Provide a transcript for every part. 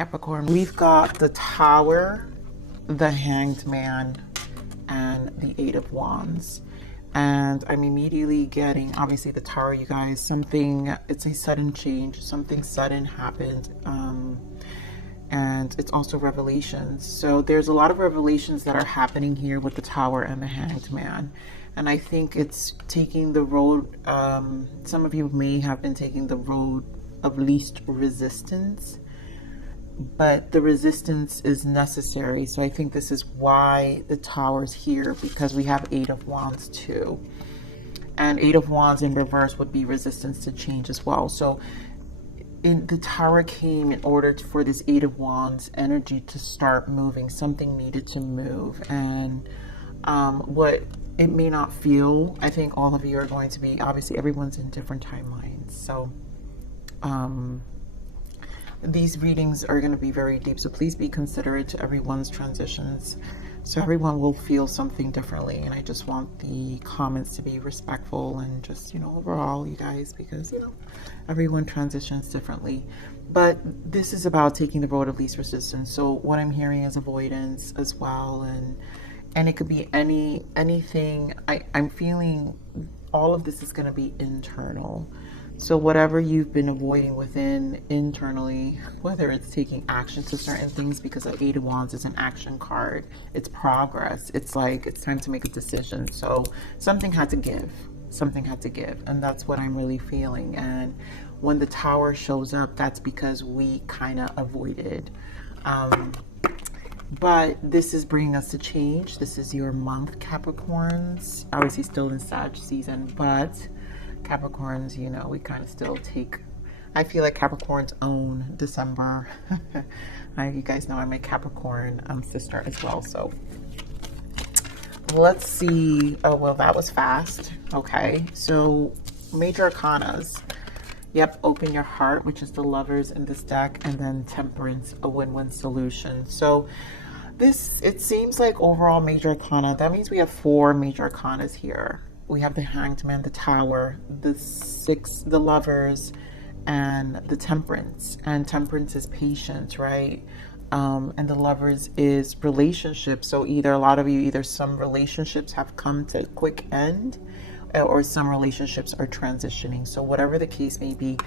Capricorn. We've got the Tower, the Hanged Man, and the Eight of Wands. And I'm immediately getting, obviously, the Tower, you guys, something, it's a sudden change, something sudden happened. And it's also revelations. So there's a lot of revelations that are happening here with the Tower and the Hanged Man. And I think it's taking the road, some of you may have been taking the road of least resistance, but the resistance is necessary. So I think this is why the Tower's here, because we have Eight of Wands too. And Eight of Wands in reverse would be resistance to change as well. So the Tower came in order for this Eight of Wands energy to start moving. Something needed to move. And what it may not feel, I think all of you are going to be, obviously everyone's in different timelines. So these readings are going to be very deep, so please be considerate to everyone's transitions, so everyone will feel something differently. And I just want the comments to be respectful and just, you know, overall, you guys, because, you know, everyone transitions differently. But this is about taking the road of least resistance. So what I'm hearing is avoidance as well, and it could be anything. I'm feeling all of this is going to be internal. So whatever you've been avoiding within internally, whether it's taking action to certain things, because the Eight of Wands is an action card, it's progress. It's like, it's time to make a decision. So something had to give, and that's what I'm really feeling. And when the Tower shows up, that's because we kind of avoided. But this is bringing us to change. This is your month, Capricorns. Obviously still in Sag season, but Capricorns, you know, we kind of still take, I feel like Capricorns own December. You guys know I'm a Capricorn sister as well. So let's see. Oh, well, that was fast. Okay, so major arcanas. Yep, open your heart, which is the Lovers in this deck, and then Temperance, a win-win solution. So this, it seems like overall major arcana, that means we have 4 major arcanas here. We have the Hanged Man, the Tower, the Lovers, and the Temperance. And Temperance is patience, right? And the Lovers is relationships. So either a lot of you, either some relationships have come to a quick end, or some relationships are transitioning. So whatever the case may be,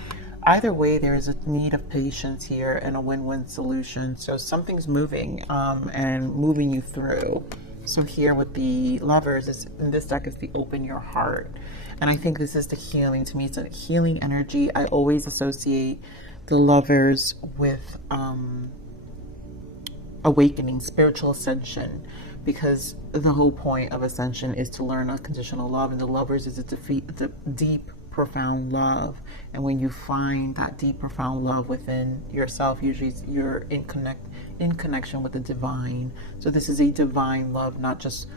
either way, there is a need of patience here and a win-win solution. So something's moving and moving you through. So here with the Lovers, in this deck is the open your heart. And I think this is the healing. To me, it's a healing energy. I always associate the Lovers with awakening, spiritual ascension, because the whole point of ascension is to learn unconditional love. And the Lovers is the deep, profound love. And when you find that deep, profound love within yourself, usually you're in connection with the divine. So this is a divine love, not just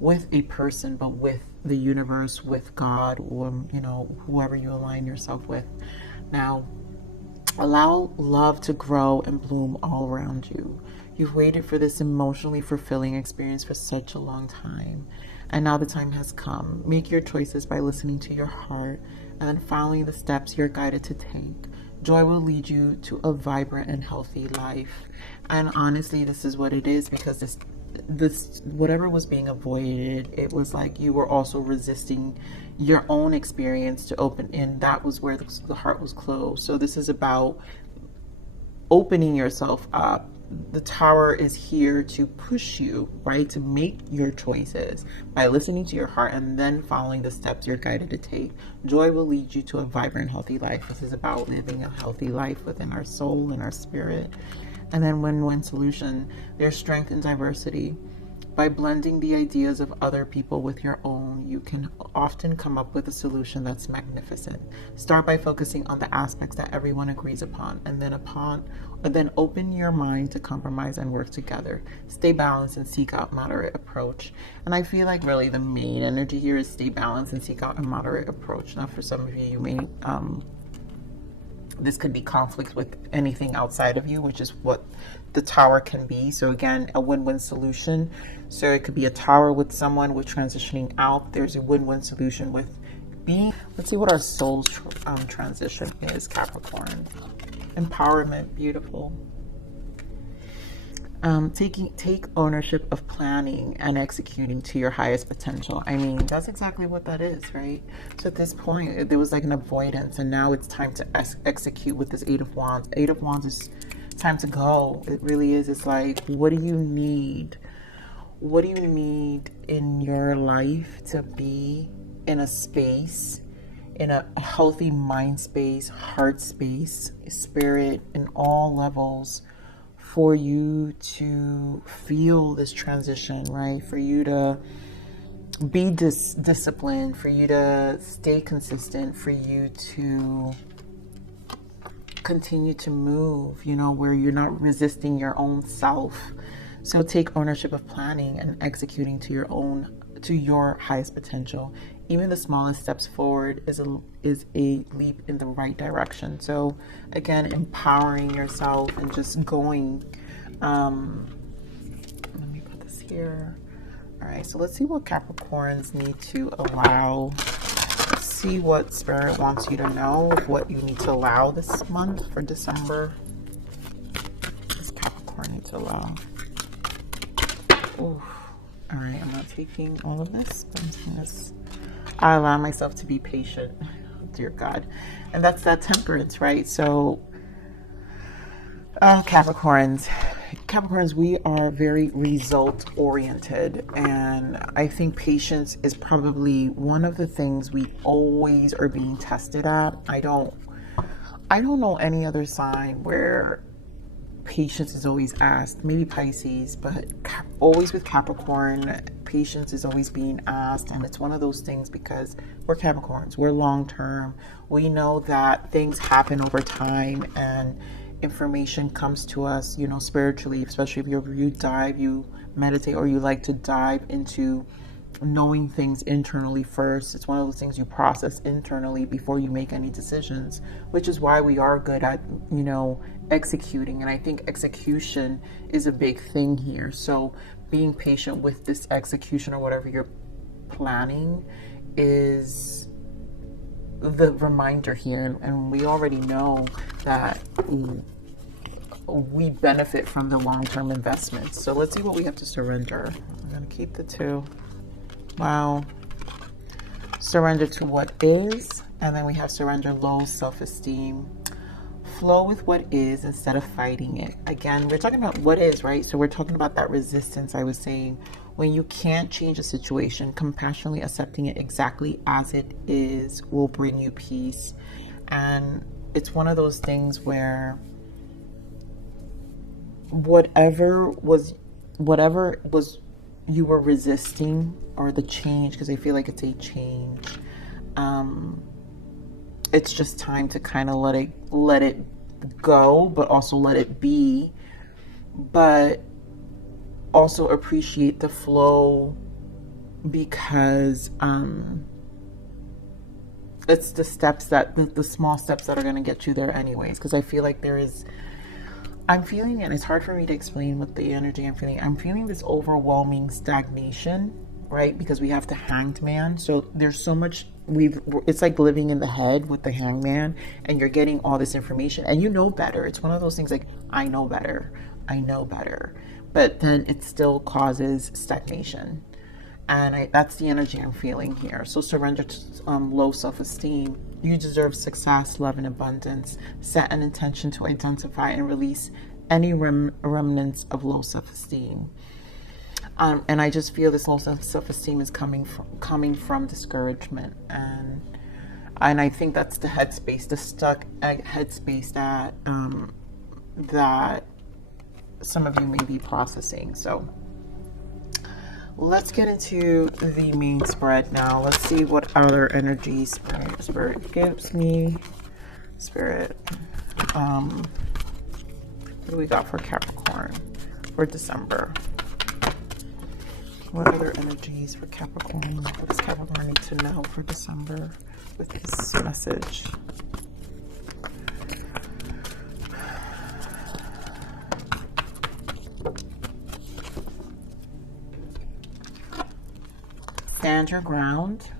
with a person, but with the universe, with God, or, you know, whoever you align yourself with. Now, allow love to grow and bloom all around you. You've waited for this emotionally fulfilling experience for such a long time, and now the time has come. Make your choices by listening to your heart and then following the steps you're guided to take. Joy will lead you to a vibrant and healthy life. And honestly, this is what it is, because this whatever was being avoided, it was like you were also resisting your own experience to open in. That was where the heart was closed. So this is about opening yourself up. The Tower is here to push you, right, to make your choices by listening to your heart and then following the steps you're guided to take. Joy will lead you to a vibrant, healthy life. This is about living a healthy life within our soul and our spirit. And then win-win solution, there's strength in diversity. By blending the ideas of other people with your own, you can often come up with a solution that's magnificent. Start by focusing on the aspects that everyone agrees upon, and then open your mind to compromise and work together. Stay balanced and seek out moderate approach. And I feel like really the main energy here is stay balanced and seek out a moderate approach. Now, for some of you, you may this could be conflict with anything outside of you, which is what the Tower can be. So again, a win-win solution. So it could be a Tower with someone with transitioning out. There's a win-win solution with being. Let's see what our soul transition is, Capricorn. Empowerment, beautiful. Take ownership of planning and executing to your highest potential. I mean, that's exactly what that is, right? So at this point, there was like an avoidance, and now it's time to execute with this Eight of Wands. Eight of Wands is time to go. It really is. It's like, what do you need? What do you need in your life to be in a space, in a healthy mind space, heart space, spirit, in all levels, for you to feel this transition, right? For you to be disciplined, for you to stay consistent, for you to continue to move, you know, where you're not resisting your own self. So take ownership of planning and executing to your highest potential. Even the smallest steps forward is a leap in the right direction. So again, empowering yourself and just going. Let me put this here. All right, so let's see what Capricorns need to allow. Let's see what Spirit wants you to know, what you need to allow this month for December. What does Capricorn need to allow? Oof. All right, I'm not taking all of this, but I'm taking this. I allow myself to be patient, dear God. And that's that temperance, right? So, Capricorns, we are very result oriented. And I think patience is probably one of the things we always are being tested at. I don't know any other sign where patience is always asked. Maybe Pisces, but always with Capricorn, patience is always being asked. And it's one of those things because we're Capricorns, we're long term. We know that things happen over time and information comes to us, you know, spiritually, especially if you meditate, or you like to dive into knowing things internally first. It's one of those things you process internally before you make any decisions, which is why we are good at, you know, executing. And I think execution is a big thing here. So being patient with this execution or whatever you're planning is the reminder here. And we already know that we benefit from the long-term investments. So let's see what we have to surrender. I'm going to keep the 2. Wow. Surrender to what is. And then we have surrender low self-esteem. Flow with what is instead of fighting it. Again, we're talking about what is, right? So we're talking about that resistance I was saying. When you can't change a situation, compassionately accepting it exactly as it is will bring you peace. And it's one of those things where whatever was you were resisting, or the change, because I feel like it's a change, it's just time to kind of let it go, but also let it be, but also appreciate the flow, because it's the steps that the small steps that are going to get you there anyways. Because I feel like I'm feeling, and it's hard for me to explain what the energy I'm feeling this overwhelming stagnation, right? Because we have the Hanged Man. So there's so much, it's like living in the head with the Hanged Man, and you're getting all this information and you know better. It's one of those things like, I know better, but then it still causes stagnation. And that's the energy I'm feeling here. So surrender to low self-esteem. You deserve success, love, and abundance. Set an intention to identify and release any remnants of low self-esteem. And I just feel this low self-esteem is coming from discouragement, and I think that's the headspace, the stuck headspace that that some of you may be processing. So let's get into the main spread now. Let's see what other energies Spirit gives me. Spirit, what do we got for Capricorn for December? What other energies for Capricorn? What does Capricorn need to know for December with this message? Stand your ground.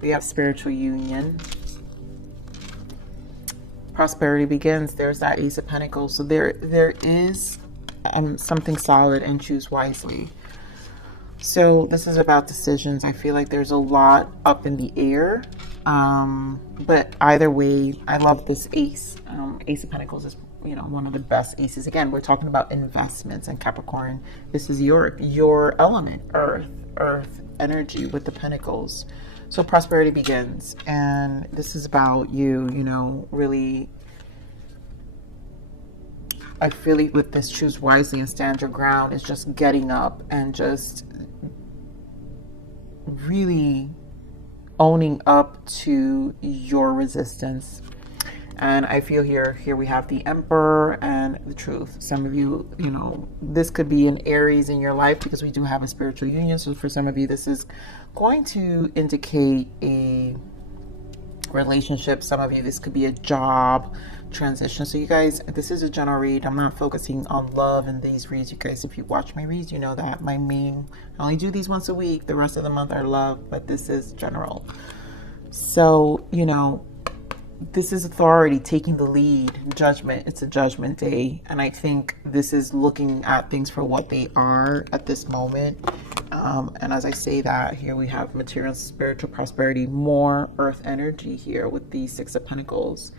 We have spiritual union. Prosperity begins. There's that Ace of Pentacles. So there is something solid and choose wisely. So this is about decisions. I feel like there's a lot up in the air. But either way, I love this ace. Ace of Pentacles is, you know, one of the best aces. Again, we're talking about investments, and Capricorn, this is your element, earth energy with the pentacles. So prosperity begins, and this is about you know, really. I feel like with this choose wisely and stand your ground is just getting up and just really owning up to your resistance. And I feel here we have the Emperor and the Truth. Some of you, you know, this could be an Aries in your life because we do have a spiritual union. So for some of you, this is going to indicate a relationship. Some of you, this could be a job transition. So you guys, this is a general read. I'm not focusing on love in these reads. You guys, if you watch my reads, you know that I only do these once a week. The rest of the month are love, but this is general. So, you know, this is authority taking the lead, judgment. It's a judgment day. And I think this is looking at things for what they are at this moment. And as I say that, here we have material, spiritual prosperity, more earth energy here with the Six of Pentacles.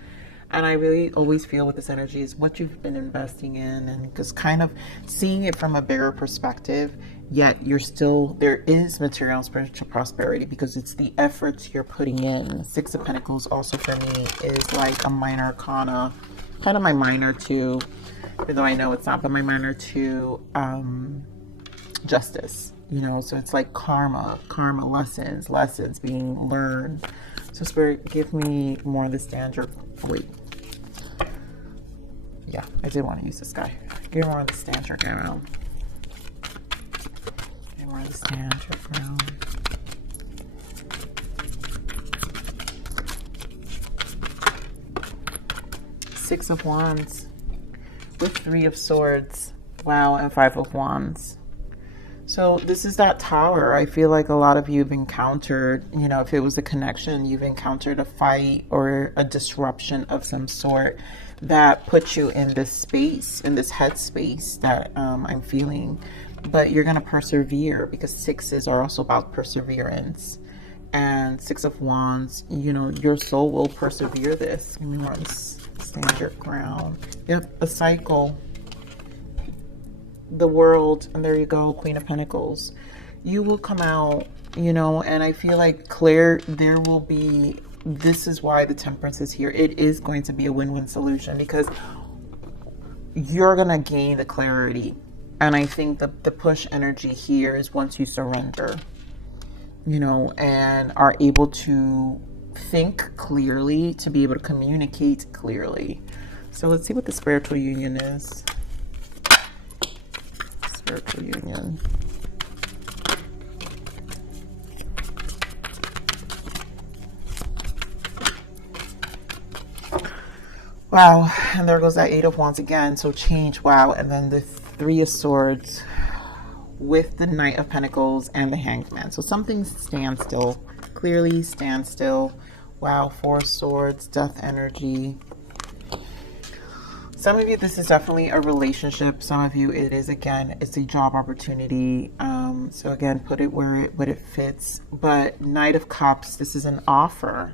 And I really always feel with this energy is what you've been investing in, and just kind of seeing it from a bigger perspective, yet you're still, there is material and spiritual prosperity because it's the efforts you're putting in. Six of Pentacles also for me is like a minor arcana, kind of my minor to, even though I know it's not, but my minor to justice, you know, so it's like karma lessons being learned. So Spirit, give me more of the standard. Wait. Yeah, I did want to use this guy. Give me more of the stand your ground. Give me more of the stand your ground. Six of Wands with Three of Swords. Wow, and Five of Wands. So this is that tower. I feel like a lot of you have encountered, you know, if it was a connection, you've encountered a fight or a disruption of some sort that puts you in this space, in this headspace that I'm feeling. But you're going to persevere because sixes are also about perseverance. And Six of Wands, you know, your soul will persevere this. Give me more of this. Stand your ground. Yep, a cycle. The World, and there you go, Queen of Pentacles. You will come out, you know, and I feel like there will be, this is why the Temperance is here. It is going to be a win-win solution because you're going to gain the clarity. And I think the push energy here is once you surrender, you know, and are able to think clearly, to be able to communicate clearly. So let's see what the spiritual union is. Spiritual union. Wow, and there goes that Eight of Wands again. So change, wow, and then the Three of Swords with the Knight of Pentacles and the Hanged Man. So something stands still, clearly stand still. Wow, Four of Swords, death energy. Some of you, this is definitely a relationship. Some of you, it is, again, it's a job opportunity. So again, put it where it fits. But Knight of Cups, this is an offer.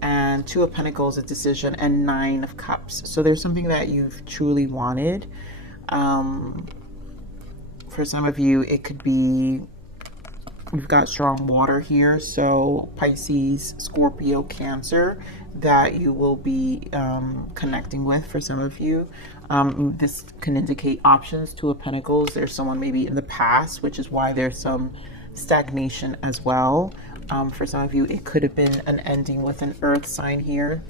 And Two of Pentacles, a decision, and Nine of Cups. So there's something that you've truly wanted. For some of you, it could be, we've got strong water here. So Pisces, Scorpio, Cancer, that you will be connecting with for some of you. This can indicate options. Two of Pentacles, there's someone maybe in the past, which is why there's some stagnation as well. For some of you, it could have been an ending with an earth sign here,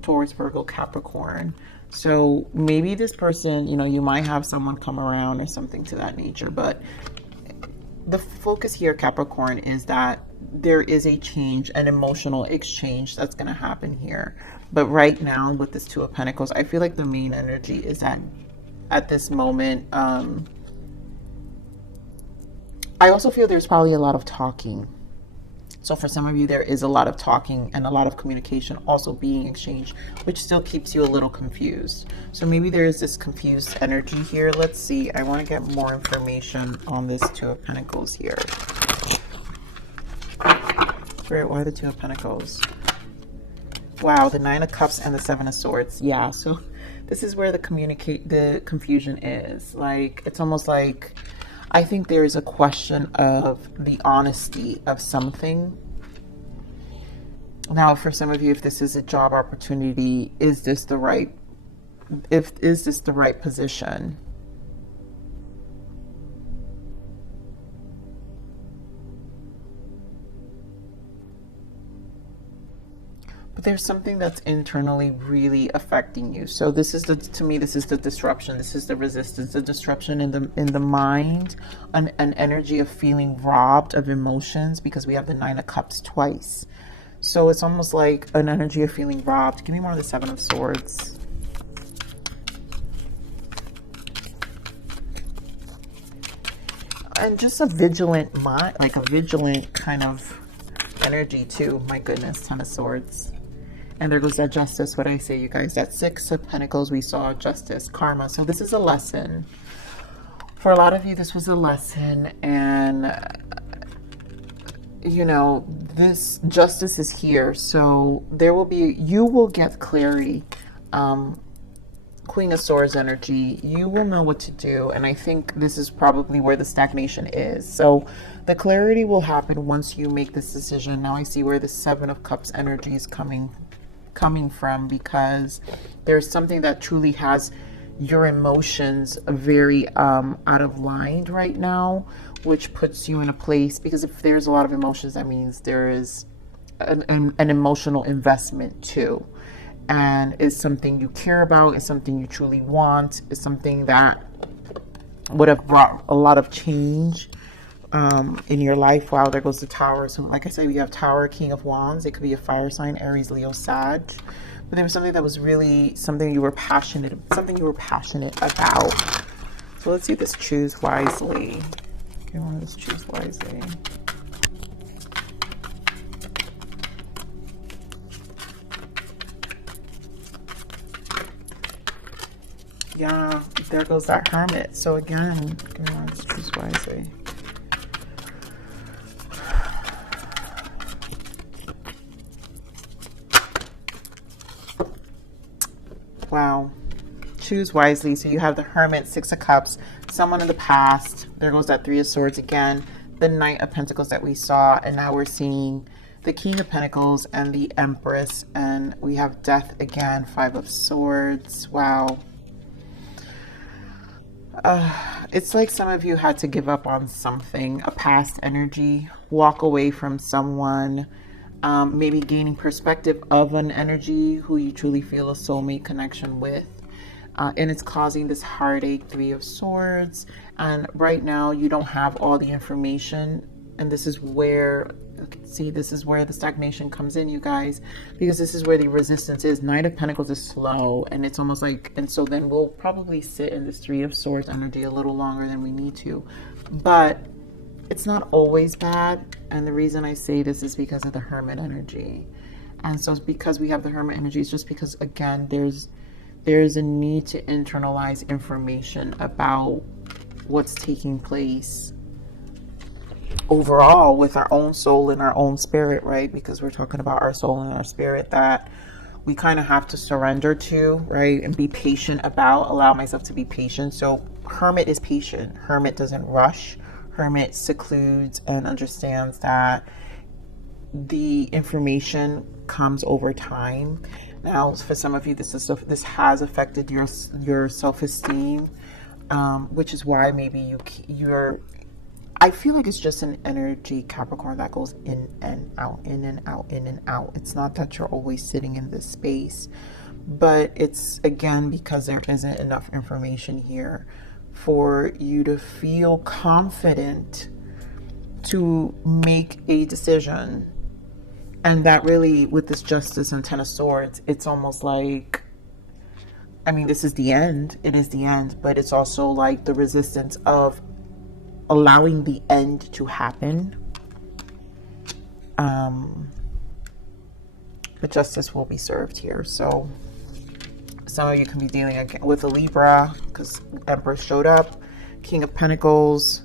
Taurus, Virgo, Capricorn. So maybe this person, you know, you might have someone come around or something to that nature, but the focus here, Capricorn, is that there is a change, an emotional exchange that's going to happen here. But right now with this Two of Pentacles, I feel like the main energy is that at this moment, I also feel there's probably a lot of talking. So for some of you, there is a lot of talking and a lot of communication also being exchanged, which still keeps you a little confused. So maybe there is this confused energy here. Let's see. I want to get more information on this Two of Pentacles here. Spirit, why the Two of Pentacles? Wow, the Nine of Cups and the Seven of Swords. Yeah, so this is where the confusion is. Like, it's almost like, I think there is a question of the honesty of something. Now, for some of you, if this is a job opportunity, is this the right position? But there's something that's internally really affecting you. So this is to me, this is the disruption. This is the resistance, the disruption in the mind, an energy of feeling robbed of emotions, because we have the Nine of Cups twice. So it's almost like an energy of feeling robbed. Give me more of the Seven of Swords. And just a vigilant mind, like a vigilant kind of energy too. My goodness, Ten of Swords. And there goes that Justice. What I say, you guys, that Six of Pentacles, we saw Justice, karma. So this is a lesson. For a lot of you, this was a lesson. And, you know, this justice is here. So there will be, you will get clarity. Queen of Swords energy, you will know what to do. And I think this is probably where the stagnation is. So the clarity will happen once you make this decision. Now I see where the Seven of Cups energy is coming from, because there's something that truly has your emotions very out of line right now, which puts you in a place, because if there's a lot of emotions, that means there is an emotional investment too, and it's something you care about, it's something you truly want, it's something that would have brought a lot of change in your life. Wow, there goes the Tower. So like I said, we have Tower, King of Wands. It could be a fire sign, Aries, Leo, Sag. But there was something that was really something you were passionate about. So let's see this choose wisely. You want to just choose wisely. Yeah, there goes that Hermit. So again, you want to choose wisely. Wow. Choose wisely. So you have the Hermit, Six of Cups, someone in the past. There goes that Three of Swords again. The Knight of Pentacles that we saw. And now we're seeing the King of Pentacles and the Empress. And we have Death again. Five of Swords. Wow. It's like some of you had to give up on something, a past energy, walk away from someone. Maybe gaining perspective of an energy who you truly feel a soulmate connection with. And it's causing this heartache, Three of Swords. And right now you don't have all the information. And this is where, see, this is where the stagnation comes in, you guys. Because this is where the resistance is. Knight of Pentacles is slow. And it's almost like, and so then we'll probably sit in this Three of Swords energy a little longer than we need to. But it's not always bad. And the reason I say this is because of the Hermit energy. And so it's because we have the Hermit energy, it's just because, again, there's a need to internalize information about what's taking place overall with our own soul and our own spirit, right? Because we're talking about our soul and our spirit that we kind of have to surrender to, right? And be patient about, allow myself to be patient. So Hermit is patient. Hermit doesn't rush. Hermit secludes and understands that the information comes over time. Now, for some of you, this has affected your self-esteem, which is why maybe you're. I feel like it's just an energy, Capricorn, that goes in and out, in and out, in and out. It's not that you're always sitting in this space, but it's again because there isn't enough information here for you to feel confident to make a decision. And that really, with this Justice and Ten of Swords, it's almost like, I mean, this is the end. It is the end, but it's also like the resistance of allowing the end to happen. But justice will be served here. So some of you can be dealing again with a Libra, because Empress showed up. King of Pentacles,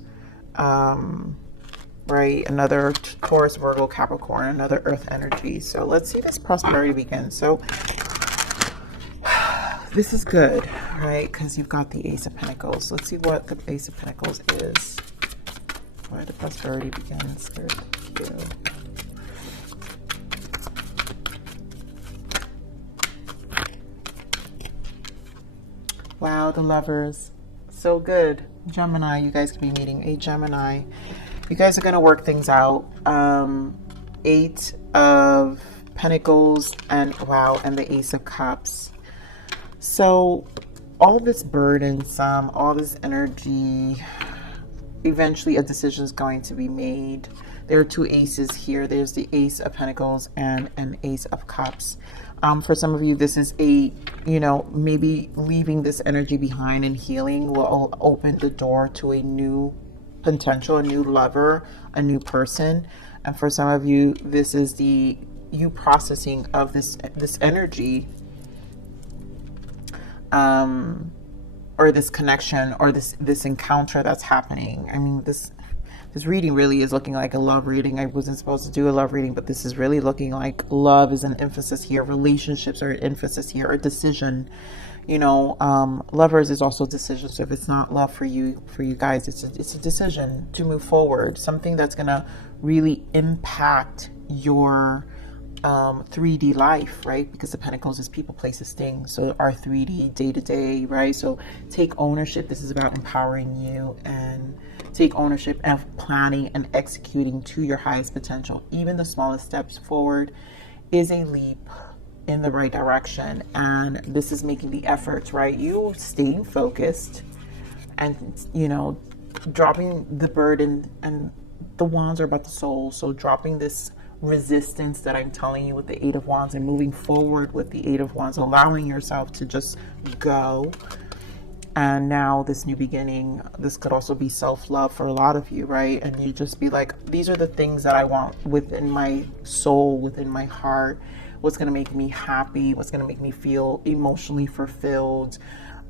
right? Another Taurus, Virgo, Capricorn, another earth energy. So let's see this prosperity begin. So this is good, right? Because you've got the Ace of Pentacles. Let's see what the Ace of Pentacles is. Where the prosperity begins. Wow, the Lovers. So good. Gemini, you guys could be meeting a Gemini. You guys are going to work things out. 8 of Pentacles and wow, and the Ace of Cups. So all this burdensome, all this energy, eventually a decision is going to be made. There are 2 aces here. There's the Ace of Pentacles and an Ace of Cups. For some of you, this is a, you know, maybe leaving this energy behind and healing will open the door to a new potential, a new lover, a new person. And for some of you, this is the you processing of this energy, or this connection, or this encounter that's happening. I mean, this reading really is looking like a love reading. I wasn't supposed to do a love reading, but this is really looking like love is an emphasis here. Relationships are an emphasis here, or decision. You know, Lovers is also decision. So if it's not love for you guys, it's a decision to move forward. Something that's gonna really impact your 3D life, right? Because the Pentacles is people, places, things. So our 3D day to day, right? So take ownership. This is about empowering you, and take ownership of planning and executing to your highest potential. Even the smallest steps forward is a leap in the right direction. And this is making the efforts, right? You staying focused and, you know, dropping the burden, and the wands are about the soul. So dropping this resistance that I'm telling you with the 8 of Wands and moving forward with the 8 of Wands, allowing yourself to just go. And now this new beginning, this could also be self-love for a lot of you, right? And you just be like, these are the things that I want within my soul, within my heart. What's going to make me happy? What's going to make me feel emotionally fulfilled?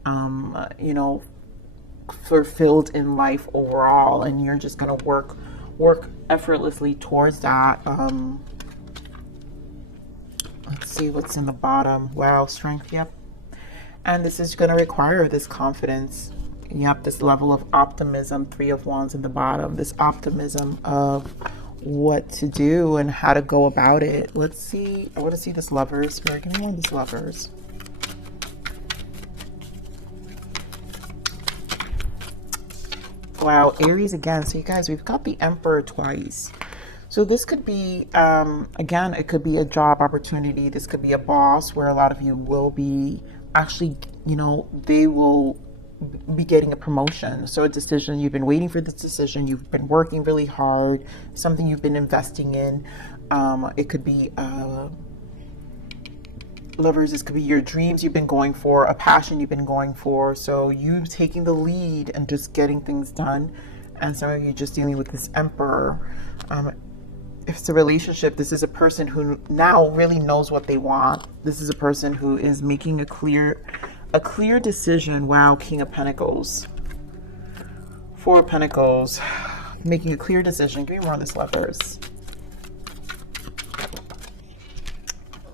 You know, fulfilled in life overall. And you're just going to work effortlessly towards that. Let's see what's in the bottom. Wow, strength. Yep. And this is going to require this confidence. Yep, this level of optimism. 3 of Wands in the bottom. This optimism of what to do and how to go about it. Let's see. I want to see this Lovers. Spirit, give me one of these Lovers. Wow, Aries again. So you guys, we've got the Emperor twice. So this could be, again, it could be a job opportunity. This could be a boss where a lot of you will be actually, you know, they will be getting a promotion. So a decision, you've been waiting for this decision. You've been working really hard, something you've been investing in. It could be, Lovers, this could be your dreams you've been going for, a passion you've been going for. So you taking the lead and just getting things done. And some of you just dealing with this Emperor. If it's a relationship, this is a person who now really knows what they want. This is a person who is making a clear decision. Wow, King of Pentacles. 4 of Pentacles. Making a clear decision. Give me more on this, Lovers.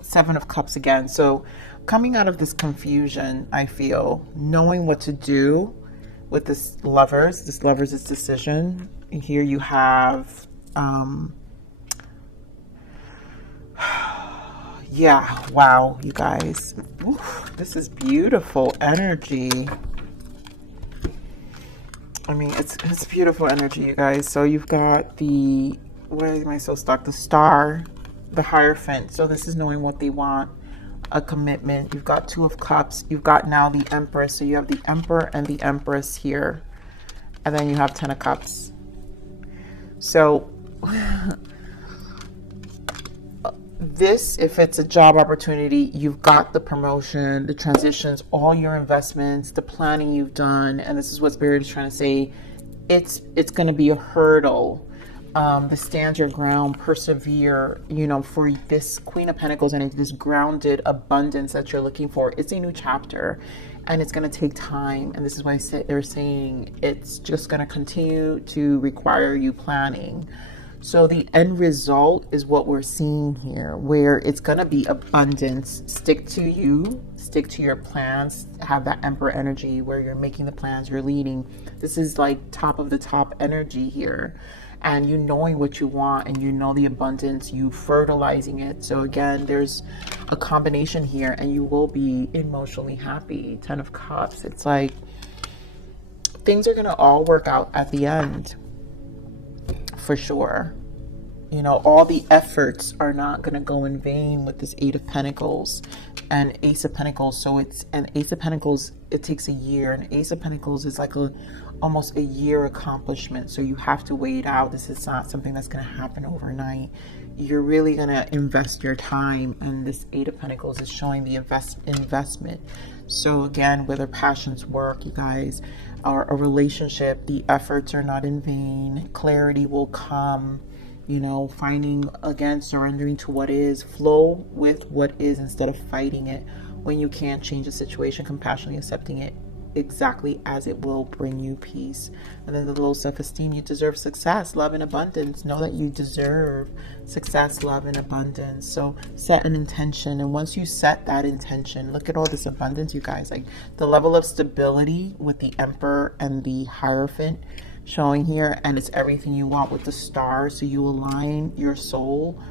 7 of Cups again. So coming out of this confusion, I feel, knowing what to do with this Lovers. This Lovers is decision. And here you have... yeah, wow, you guys. Oof, this is beautiful energy. I mean, it's beautiful energy, you guys. So you've got the, where am I so stuck? The Star, the Hierophant. So this is knowing what they want, a commitment. You've got 2 of Cups. You've got now the Empress. So you have the Emperor and the Empress here. And then you have 10 of Cups. So... this, if it's a job opportunity, you've got the promotion, the transitions, all your investments, the planning you've done, and this is what Spirit is trying to say. It's going to be a hurdle, stand your ground, persevere, you know, for this Queen of Pentacles and this grounded abundance that you're looking for. It's a new chapter and it's going to take time. And this is why they're saying it's just going to continue to require you planning. So the end result is what we're seeing here, where it's going to be abundance. Stick to you, stick to your plans, have that Emperor energy where you're making the plans, you're leading. This is like top of the top energy here. And you knowing what you want and you know the abundance, you fertilizing it. So again, there's a combination here and you will be emotionally happy. 10 of Cups. It's like things are going to all work out at the end. For sure. You know, all the efforts are not going to go in vain with this 8 of Pentacles and Ace of Pentacles. So it's an Ace of Pentacles, it takes a year, and Ace of Pentacles is like almost a year accomplishment. So you have to wait out. This is not something that's going to happen overnight. You're really going to invest your time, and this 8 of Pentacles is showing the investment. So again, whether passions work, you guys, or a relationship, the efforts are not in vain. Clarity will come, you know, finding, again, surrendering to what is, flow with what is instead of fighting it. When you can't change a situation, compassionately accepting it exactly as it will bring you peace. And then the low self-esteem, you deserve success, love, and abundance. Know that you deserve success, love, and abundance. So set an intention, and once you set that intention, look at all this abundance, you guys. Like the level of stability with the Emperor and the Hierophant showing here, and it's everything you want with the stars. So you align your soul.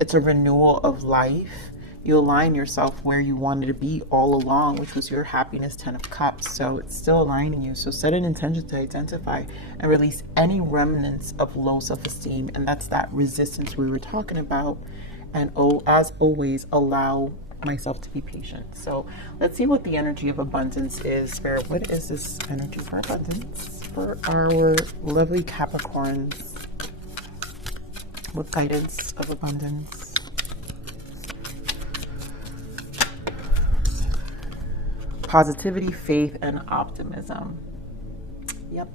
It's a renewal of life. You align yourself where you wanted to be all along, which was your happiness, 10 of Cups. So it's still aligning you. So set an intention to identify and release any remnants of low self-esteem. And that's that resistance we were talking about. And as always, allow myself to be patient. So let's see what the energy of abundance is. Spirit, what is this energy for abundance for our lovely Capricorns? What guidance of abundance? Positivity, faith, and optimism. Yep.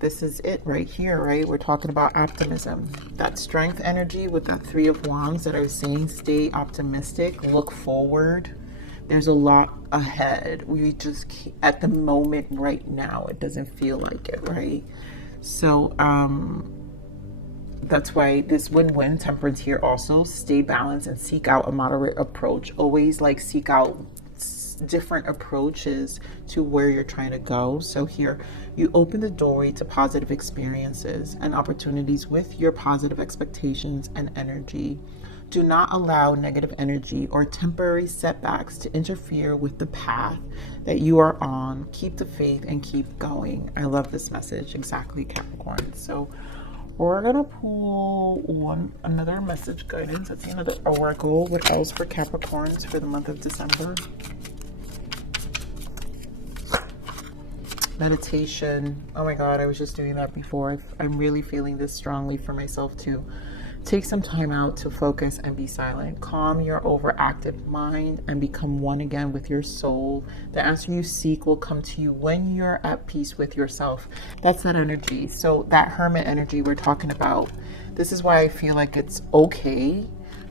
This is it right here, right? We're talking about optimism. That strength energy with that 3 of Wands that I was saying, stay optimistic, look forward. There's a lot ahead. We just, at the moment right now, it doesn't feel like it, right? So, that's why this win-win temperance here also, stay balanced and seek out a moderate approach. Always like seek out different approaches to where you're trying to go. So here you open the doorway to positive experiences and opportunities with your positive expectations and energy. Do not allow negative energy or temporary setbacks to interfere with the path that you are on. Keep the faith and keep going. I love this message. Exactly, Capricorn. So we're gonna pull another message guidance. That's another oracle. What else for Capricorns for the month of December? Meditation. Oh my God, I was just doing that before. I'm really feeling this strongly for myself too. Take some time out to focus and be silent. Calm your overactive mind and become one again with your soul. The answer you seek will come to you when you're at peace with yourself. That's that energy. So that Hermit energy we're talking about, this is why I feel like it's okay,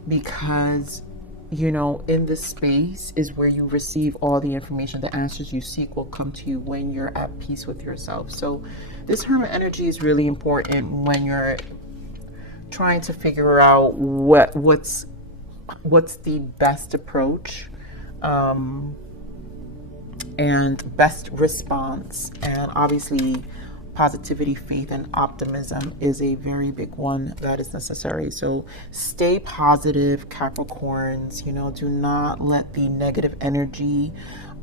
because you know, in this space is where you receive all the information. The answers you seek will come to you when you're at peace with yourself. So this Hermit energy is really important when you're trying to figure out what's the best approach and best response. And obviously positivity, faith, and optimism is a very big one that is necessary. So stay positive, Capricorns. You know, do not let the negative energy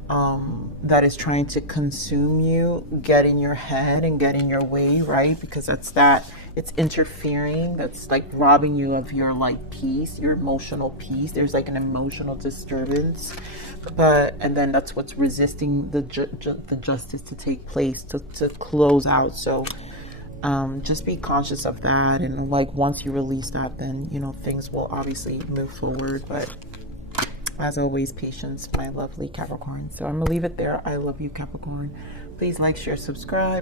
that is trying to consume you get in your head and get in your way, right? Because it's interfering. That's like robbing you of your like peace, your emotional peace. There's like an emotional disturbance, and then that's what's resisting the justice to take place, to close out. So just be conscious of that, and like once you release that, then you know things will obviously move forward. But as always, patience, my lovely Capricorn. So I'm gonna leave it there. I love you, Capricorn. Please like, share, subscribe.